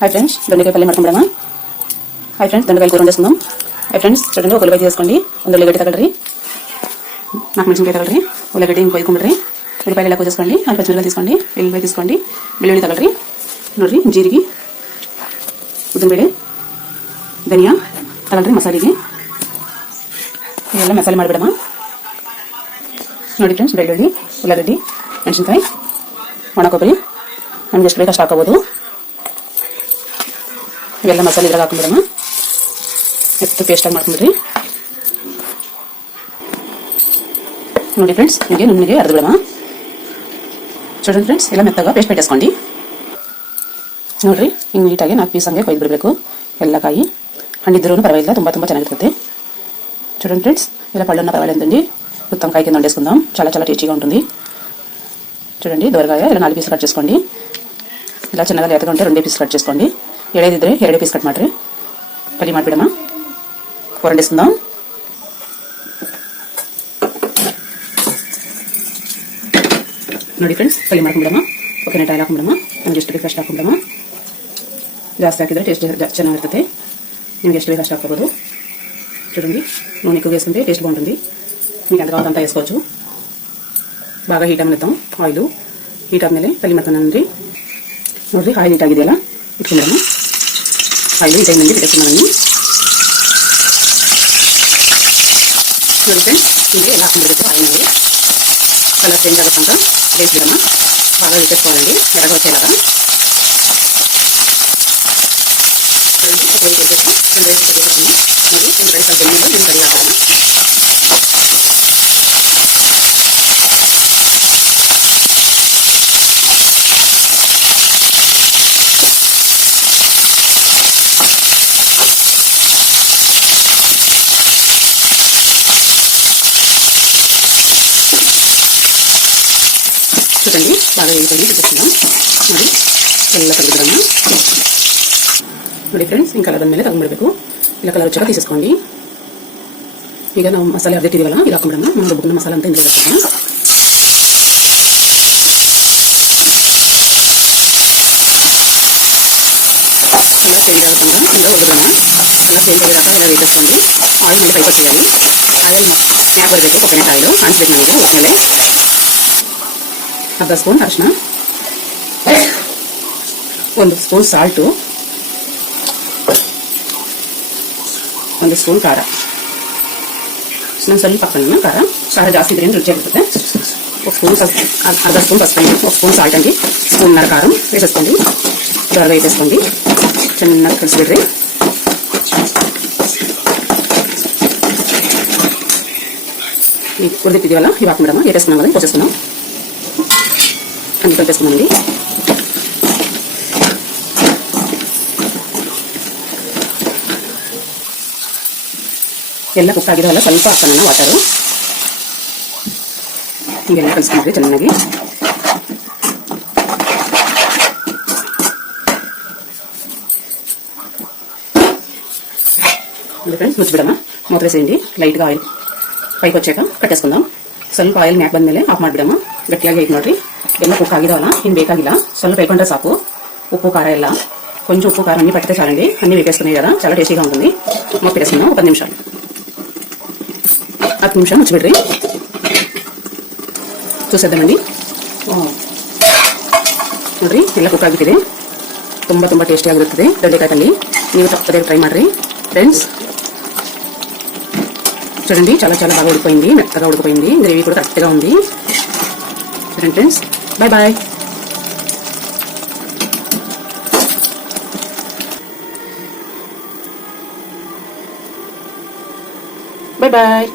Hi friends, దొండకాయ పల్లి మడుకుందామా. Hi friends, దొండకాయలు కూర వండేసుకుందాం. హాయ్ ఫ్రెండ్స్, చూడండి ఒక ఉల్లిపాయ తీసుకోండి, ಒಂದು ఉల్లిగడ్డ తగలరి, 4 ಮೆಣಸಿನಕಾಯಿ ತಗಲರಿ, ಉಳ್ಳಾಗಡ್ಡಿ ಹಿಂಗೆ ಕೊಯ್ಕೊಂಡ್ಬಿಡ್ರಿ, ಉಳ್ಳಿಪಾಯಿ ಎಲ್ಲ ಕೊಯ್ಸ್ಕೊಂಡು ಅಲ್ಲಿ ಪచ్చిಮಿರಕಾಯಿ తీసుకోండి, ಎಳ್ಳಿಪಾಯಿ తీసుకోండి, ಬೆಳ್ಳುಳ್ಳಿ ತಗಲರಿ ನೋಡ್ರಿ, ಜೀರಿಗೆ, ಉದ್ದಿನಬೇಳೆ, ಧನಿಯಾ ತಗಲರಿ ಮಸಾಲೆಗೆ ಎಲ್ಲ ಮಸಾಲೆ ಮಾಡಿಬಿಡಮ್ಮ. ನೋಡಿ ಫ್ರೆಂಡ್ಸ್, ಬೆಳ್ಳುಳ್ಳಿ, ಉಳ್ಳಾಗಡ್ಡಿ, ಮೆಣಸಿನಕಾಯಿ, ಒಣ ಕೊಬ್ಬರಿ ನಮ್ಗೆ ಎಷ್ಟು ಬೇಕು ಅಷ್ಟು ಹಾಕೋಬೋದು. ಇವೆಲ್ಲ ಮಸಾಲೆ ಇದ್ರಾಗ ಹಾಕೊಂಡ್ಬಿಡಮ್ಮ, ಎಷ್ಟು ಪೇಸ್ಟಾಗಿ ಮಾಡ್ಕೊಂಡ್ಬಿಡ್ರಿ. ನೋಡಿ ಫ್ರೆಂಡ್ಸ್, ಹಿಂಗೆ ನುಣ್ಣಗೆ ಅರ್ದು ಬಿಡಮ್ಮ. చూడండి ఫ్రెండ్స్, ఇలా మెత్తగా పేస్ట్ పెట్టేసుకోండి. ನೋಡ್ರಿ, ಹಿಂಗೆ ನೀಟಾಗಿ 4 ಪೀಸ್ ಹಂಗೆ ಕೊಯ್ದು ಬಿಡಬೇಕು. ಎಲ್ಲ ಕಾಯಿ ಹಣ್ಣಿದ್ರೂ ಪರವಾಗಿಲ್ಲ, ತುಂಬ ಚೆನ್ನಾಗಿರ್ತದೆ. చూడండి ఫ్రెండ్స్, ఇలా పళ్ళున్న పర్వాలేదండి, మొత్తం కాయ కింద వండేసుకుందాం. చాలా టేస్టీగా ఉంటుంది. చూడండి, దోరగాయ ఇలా 4 పీసులు కట్ చేసుకోండి. ఇలా చిన్నగా లేతగా ఉంటే 2 పీసులు ಕಟ್ చేసుకోండి. ಎಳೆದಿದ್ರೆ 2 ಪೀಸ್ ಕಟ್ ಮಾಡ್ರಿ. ಪಲ್ಯ ಮಾಡಿಬಿಡಮ್ಮ, ಕೂರ వండేసుకుందాం. ನೋಡಿ ಫ್ರೆಂಡ್ಸ್, ಪಲ್ಯ ಮಾಡ್ಕೊಂಬಿಡಮ್ಮ. ಓಕೆನೆ, ಆಯಿಲ್ ಹಾಕೊಂಬಿಡಮ್ಮ. ನಮ್ಗೆ ಎಷ್ಟು ಬೇಕು ಅಷ್ಟು ಹಾಕೊಂಬಿಡಮ್ಮ. ಜಾಸ್ತಿ ಹಾಕಿದ್ರೆ ಟೇಸ್ಟ್ ಚೆನ್ನಾಗಿರ್ತದೆ. ನಿಮ್ಗೆ ಎಷ್ಟು ಬೇಕು ಅಷ್ಟು ಹಾಕೋಬೋದು. చూడండి, నూనె ఎక్కువ వేసుకుంటే టేస్ట్ బాగుంటుంది. మీకు ఎంత కావాలంతా వేసుకోవచ్చు. బాగా హీಟ್ ಆಗನಿద్దాం. ಆಯಿಲು ಹೀಟ್ ಆದಮೇಲೆ ಪಲ್ಯ ಮಾಡ್ತಾనండి. ನೋಡ್ರಿ, ಆಯಿಲ್ ಹೀಟ್ ಆಗಿದೆಯಲ್ಲ, ಇಟ್ಕೊಂಡ್ಬಿಡೋಣ. ಆಯಿಲು ಹೀಟ್ ಆಗಿ ಬಿಟ್ಟಿಸ್ಕೊಂಡ್ಬನ್ನಿ. ನೋಡಿ ಫ್ರೆಂಡ್ಸ್, ಹೀಗೆ ಎಲ್ಲ ಹಾಕೊಂಡ್ಬಿಡಬೇಕು. ಆಯಿಲ್ನಲ್ಲಿ ಕಲರ್ ಚೇಂಜ್ ಆಗೋ ತನಕ ಬೇಯಿಸ್ಬಿಡಮ್ಮ. బాగా వేసేసుకోవాలండి, ఎర్రగా వచ్చేలాగా. చూడండి, ఒక వైపు వేసేసి 2 వైపు పెట్టేసుకున్నాం. మరి దీని కడి కలిపి దీన్ని కడిగి ఆడాలి. చూడండి, బాగా వేసుకొని పెట్టేసుకుందాం. మరి ಎಲ್ಲ ಕಲಿಬಿಡೋಣ. ನೋಡಿ ಫ್ರೆಂಡ್ಸ್, ಹಿಂಗೆ ಕಲರ್ ಮೇಲೆ ತಗೊಂಡ್ಬಿಡ್ಬೇಕು. ಇಲ್ಲ ಕಲರ್ వచ్చాక తీసేసుకోండి. ಈಗ ನಾವು ಮಸಾಲೆ ಅರ್ದಿಟ್ಟಿದ್ದೀವಲ್ಲ, ಇದು ಹಾಕೊಂಡ್ಬಿಡೋಣ. మనం ರುಬ್ಬಿನ ಮಸಾಲೆ ಅಂತ ಇಂದ್ರೆ ಹಾಕೋಣ. కలర్ చేంజ్ అవుతుందా ఇంకా ఉడకడం. కలర్ చేంజ్ అయ్యేదాకా ఇలా వేసేసుకోండి. ఆయిల్ మళ్ళీ పైకి వచ్చేయాలి. ఆయిల్ ಮ್ಯಾಕ್ ಬರಬೇಕು. ಕೊಕೊನಟ್ ಆಯಿಲ್ ಕಾಣಿಸ್ಬೇಕು ನಮಗೆ ಉದ್ಮೇಲೆ. ಅರ್ಧ ಸ್ಪೂನ್ ಅರಿಶಿನ, 1 ಸ್ಪೂನ್ ಸಾಲ್ಟು, 1 ಸ್ಪೂನ್ ಖಾರ. ನಾನು ಸ್ವಲ್ಪ ಹಾಕೋಣ. ಖಾರ ಜಾಸ್ತಿ ಇದ್ರೆ ರುಚಿಯಾಗಿರ್ತದೆ. 1 ಸ್ಪೂನ್ అర్ధ స్పూన్ పసుపు, 1 స్పూన్ సాల్ట్ అండి, స్పూన్నర కారం వేసేసుకోండి. దొరగా వేసేసుకోండి. ಚೆನ್ನಾಗಿ ಕಲಿಸ್ಬಿಡ್ರಿ. ఉడికిద్దివల్ల ఇవి ಹಾಕೊಂಡ್ಬಿಡಮ್ಮ. వేసేసుకున్నాం కదా, పోసేసుకున్నాం. అన్ని కలిపేసుకున్నామండి. ಎಲ್ಲ ಕುಕ್ ಆಗಿದವಲ್ಲ, ಸ್ವಲ್ಪ ಹಾಕೋಣ ವಾಟರು. ಹೀಗೆಲ್ಲ ಕಲಿಸ್ಕೊಂಡ್ರಿ ಚೆನ್ನಾಗಿ. ಫ್ರೆಂಡ್ಸ್, ಮುಚ್ಚಿಬಿಡಮ್ಮ. ಮೂತ್ರ ಸೇರಿ ಲೈಟ್గా ಆಯಿಲ್ ಪೈకి వచ్చాక ಕಟ್ಟೇಸ್ಕೊಂదాం. ಸ್ವಲ್ಪ ಆಯಿಲ್ ಮ್ಯಾಕ್ ಬಂದಮೇಲೆ ಆಫ್ ಮಾಡಿಬಿಡಮ್ಮ. ಗಟ್ಟಿಯಾಗಿ ಐತೆ ನೋಡ್ರಿ. ಎಲ್ಲ ಕುಕ್ ಆಗಿದಾವಲ್ಲ, ಇನ್ನು ಬೇಕಾಗಿಲ್ಲ. ಸ್ವಲ್ಪ ಬೇಯ್ಕೊಂಡ್ರೆ ಸಾಕು. ఉప్పు కారం ಎಲ್ಲ కొంచెం ఉప్పు కారం అన్ని పట్టితే చాలండి. అన్ని వేపేసుకున్నాయి కదా, చాలా టేస్టీగా ఉంటుంది. మొక్క పెట్టేసుకుందాం. 10 నిమిషాలు 10 నిమిషాలు ముచ్చిಬಿಡ್ರಿ. చూసేద్దామండి. ನೋಡ್ರಿ, ಎಲ್ಲ ಕುಕ್ ಆಗಿದೆ. ತುಂಬ ಟೇಸ್ಟಿಯಾಗಿರುತ್ತದೆ ದೊಡ್ಡಕಾಯಿ ಪಲ್ಯ. ನೀವು ತಪ್ಪದೇ ಟ್ರೈ ಮಾಡ್ರಿ ఫ్రెండ్స్. చూడండి, చాలా బాగా ఉడికిపోయింది, మెత్తగా ఉడికిపోయింది. గ్రేవీ కూడా కరెక్ట్గా ఉంది. చూడండి friends, bye bye. Bye bye.